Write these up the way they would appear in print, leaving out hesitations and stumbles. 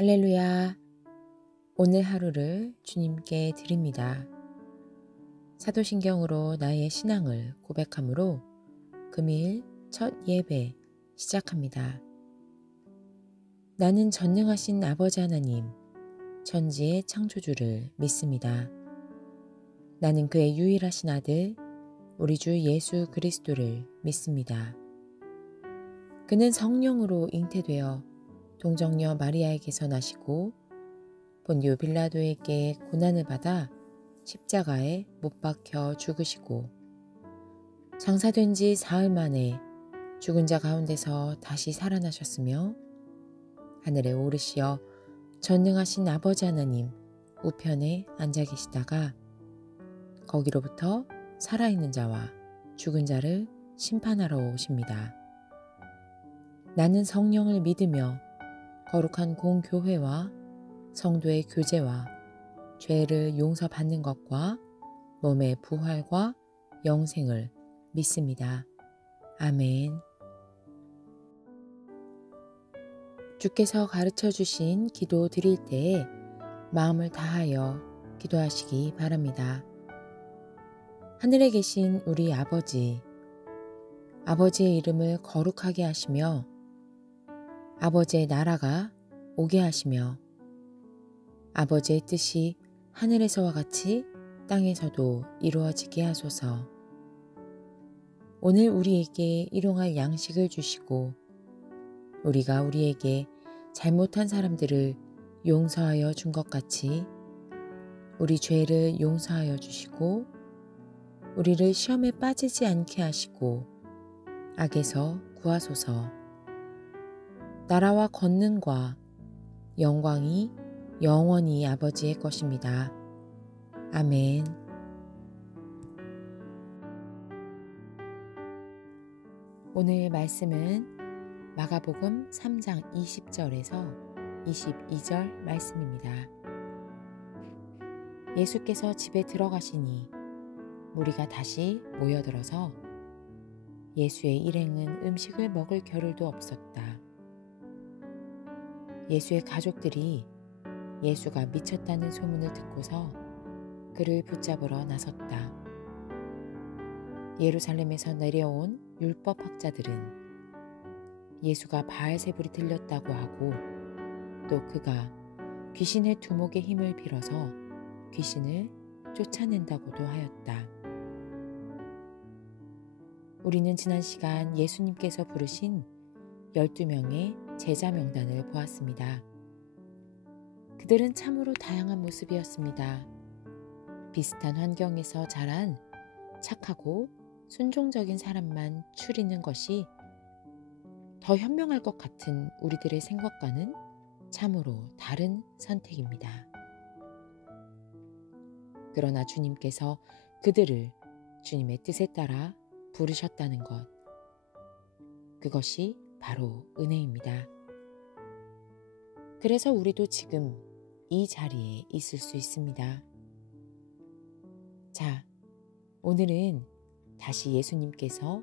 할렐루야. 오늘 하루를 주님께 드립니다. 사도신경으로 나의 신앙을 고백함으로 금일 첫 예배 시작합니다. 나는 전능하신 아버지 하나님, 천지의 창조주를 믿습니다. 나는 그의 유일하신 아들, 우리 주 예수 그리스도를 믿습니다. 그는 성령으로 잉태되어 동정녀 마리아에게서 나시고 본디오 빌라도에게 고난을 받아 십자가에 못 박혀 죽으시고 장사된 지 사흘 만에 죽은 자 가운데서 다시 살아나셨으며 하늘에 오르시어 전능하신 아버지 하나님 우편에 앉아 계시다가 거기로부터 살아있는 자와 죽은 자를 심판하러 오십니다. 나는 성령을 믿으며 거룩한 공교회와 성도의 교제와 죄를 용서받는 것과 몸의 부활과 영생을 믿습니다. 아멘. 주께서 가르쳐 주신 기도 드릴 때에 마음을 다하여 기도하시기 바랍니다. 하늘에 계신 우리 아버지, 아버지의 이름을 거룩하게 하시며 아버지의 나라가 오게 하시며 아버지의 뜻이 하늘에서와 같이 땅에서도 이루어지게 하소서. 오늘 우리에게 일용할 양식을 주시고 우리가 우리에게 잘못한 사람들을 용서하여 준 것 같이 우리 죄를 용서하여 주시고 우리를 시험에 빠지지 않게 하시고 악에서 구하소서. 나라와 권능과 영광이 영원히 아버지의 것입니다. 아멘. 오늘 말씀은 마가복음 3장 20절에서 22절 말씀입니다. 예수께서 집에 들어가시니 무리가 다시 모여들어서 예수의 일행은 음식을 먹을 겨를도 없었다. 예수의 가족들이 예수가 미쳤다는 소문을 듣고서 그를 붙잡으러 나섰다. 예루살렘에서 내려온 율법학자들은 예수가 바알세불이 들렸다고 하고 또 그가 귀신의 두목의 힘을 빌어서 귀신을 쫓아낸다고도 하였다. 우리는 지난 시간 예수님께서 부르신 12명의 제자 명단을 보았습니다. 그들은 참으로 다양한 모습이었습니다. 비슷한 환경에서 자란 착하고 순종적인 사람만 추리는 것이 더 현명할 것 같은 우리들의 생각과는 참으로 다른 선택입니다. 그러나 주님께서 그들을 주님의 뜻에 따라 부르셨다는 것, 그것이 바로 은혜입니다. 그래서 우리도 지금 이 자리에 있을 수 있습니다. 자, 오늘은 다시 예수님께서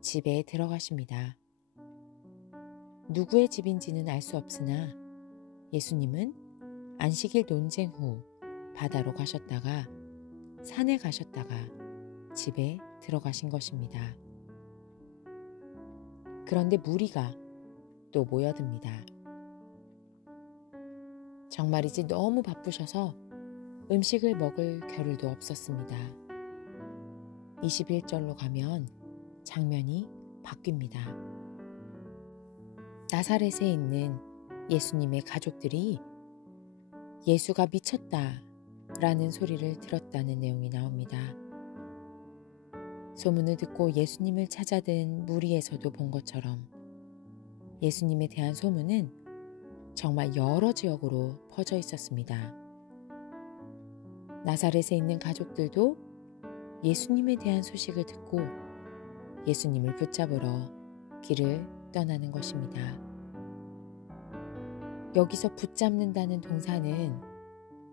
집에 들어가십니다. 누구의 집인지는 알 수 없으나 예수님은 안식일 논쟁 후 바다로 가셨다가 산에 가셨다가 집에 들어가신 것입니다. 그런데 무리가 또 모여듭니다. 정말이지 너무 바쁘셔서 음식을 먹을 겨를도 없었습니다. 21절로 가면 장면이 바뀝니다. 나사렛에 있는 예수님의 가족들이 예수가 미쳤다라는 소리를 들었다는 내용이 나옵니다. 소문을 듣고 예수님을 찾아든 무리에서도 본 것처럼 예수님에 대한 소문은 정말 여러 지역으로 퍼져 있었습니다. 나사렛에 있는 가족들도 예수님에 대한 소식을 듣고 예수님을 붙잡으러 길을 떠나는 것입니다. 여기서 붙잡는다는 동사는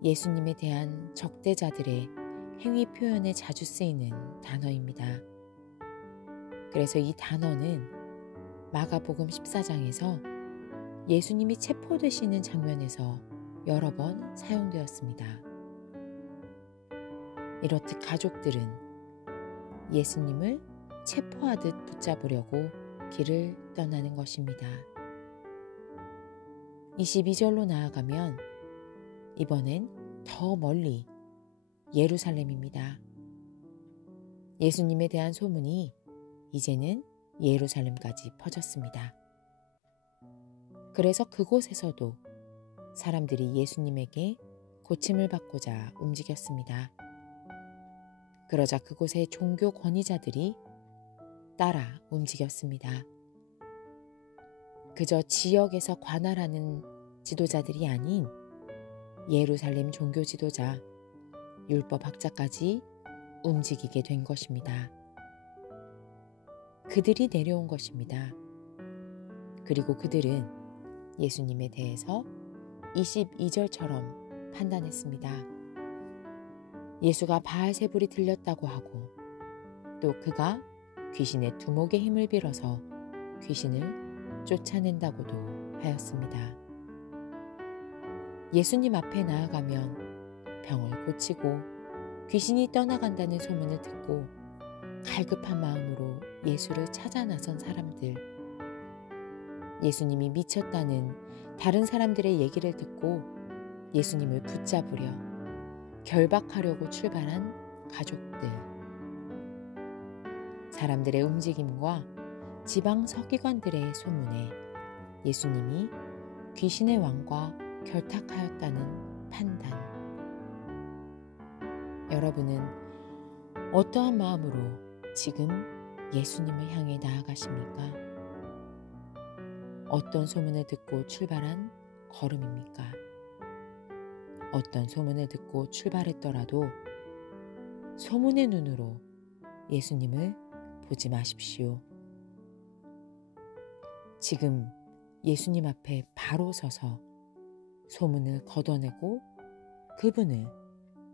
예수님에 대한 적대자들의 행위 표현에 자주 쓰이는 단어입니다. 그래서 이 단어는 마가복음 14장에서 예수님이 체포되시는 장면에서 여러 번 사용되었습니다. 이렇듯 가족들은 예수님을 체포하듯 붙잡으려고 길을 떠나는 것입니다. 22절로 나아가면 이번엔 더 멀리 예루살렘입니다. 예수님에 대한 소문이 이제는 예루살렘까지 퍼졌습니다. 그래서 그곳에서도 사람들이 예수님에게 고침을 받고자 움직였습니다. 그러자 그곳의 종교 권위자들이 따라 움직였습니다. 그저 지역에서 관할하는 지도자들이 아닌 예루살렘 종교 지도자, 율법학자까지 움직이게 된 것입니다. 그들이 내려온 것입니다. 그리고 그들은 예수님에 대해서 22절처럼 판단했습니다. 예수가 바알세불이 들렸다고 하고 또 그가 귀신의 두목의 힘을 빌어서 귀신을 쫓아낸다고도 하였습니다. 예수님 앞에 나아가면 병을 고치고 귀신이 떠나간다는 소문을 듣고 갈급한 마음으로 예수를 찾아 나선 사람들, 예수님이 미쳤다는 다른 사람들의 얘기를 듣고 예수님을 붙잡으려 결박하려고 출발한 가족들, 사람들의 움직임과 지방 서기관들의 소문에 예수님이 귀신의 왕과 결탁하였다는 판단. 여러분은 어떠한 마음으로 지금 예수님을 향해 나아가십니까? 어떤 소문을 듣고 출발한 걸음입니까? 어떤 소문을 듣고 출발했더라도 소문의 눈으로 예수님을 보지 마십시오. 지금 예수님 앞에 바로 서서 소문을 걷어내고 그분을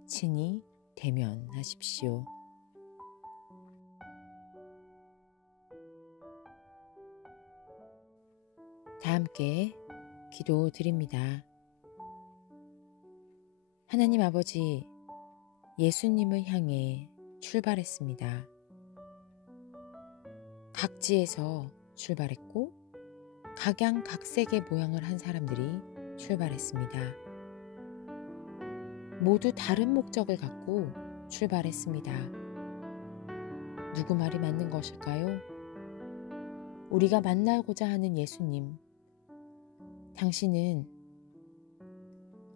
친히 대면하십시오. 다 함께 기도드립니다. 하나님 아버지, 예수님을 향해 출발했습니다. 각지에서 출발했고 각양각색의 모양을 한 사람들이 출발했습니다. 모두 다른 목적을 갖고 출발했습니다. 누구 말이 맞는 것일까요? 우리가 만나고자 하는 예수님, 당신은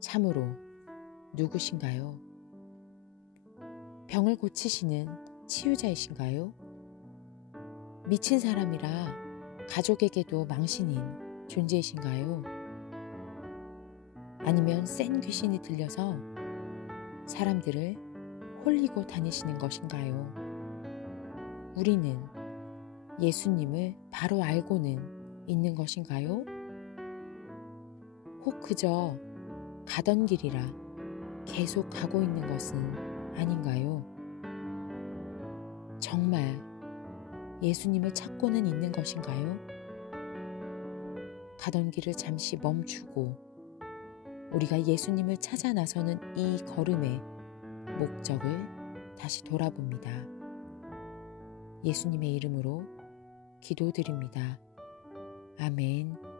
참으로 누구신가요? 병을 고치시는 치유자이신가요? 미친 사람이라 가족에게도 망신인 존재이신가요? 아니면 센 귀신이 들려서 사람들을 홀리고 다니시는 것인가요? 우리는 예수님을 바로 알고는 있는 것인가요? 혹 그저 가던 길이라 계속 가고 있는 것은 아닌가요? 정말 예수님을 찾고는 있는 것인가요? 가던 길을 잠시 멈추고 우리가 예수님을 찾아 나서는 이 걸음의 목적을 다시 돌아봅니다. 예수님의 이름으로 기도드립니다. 아멘.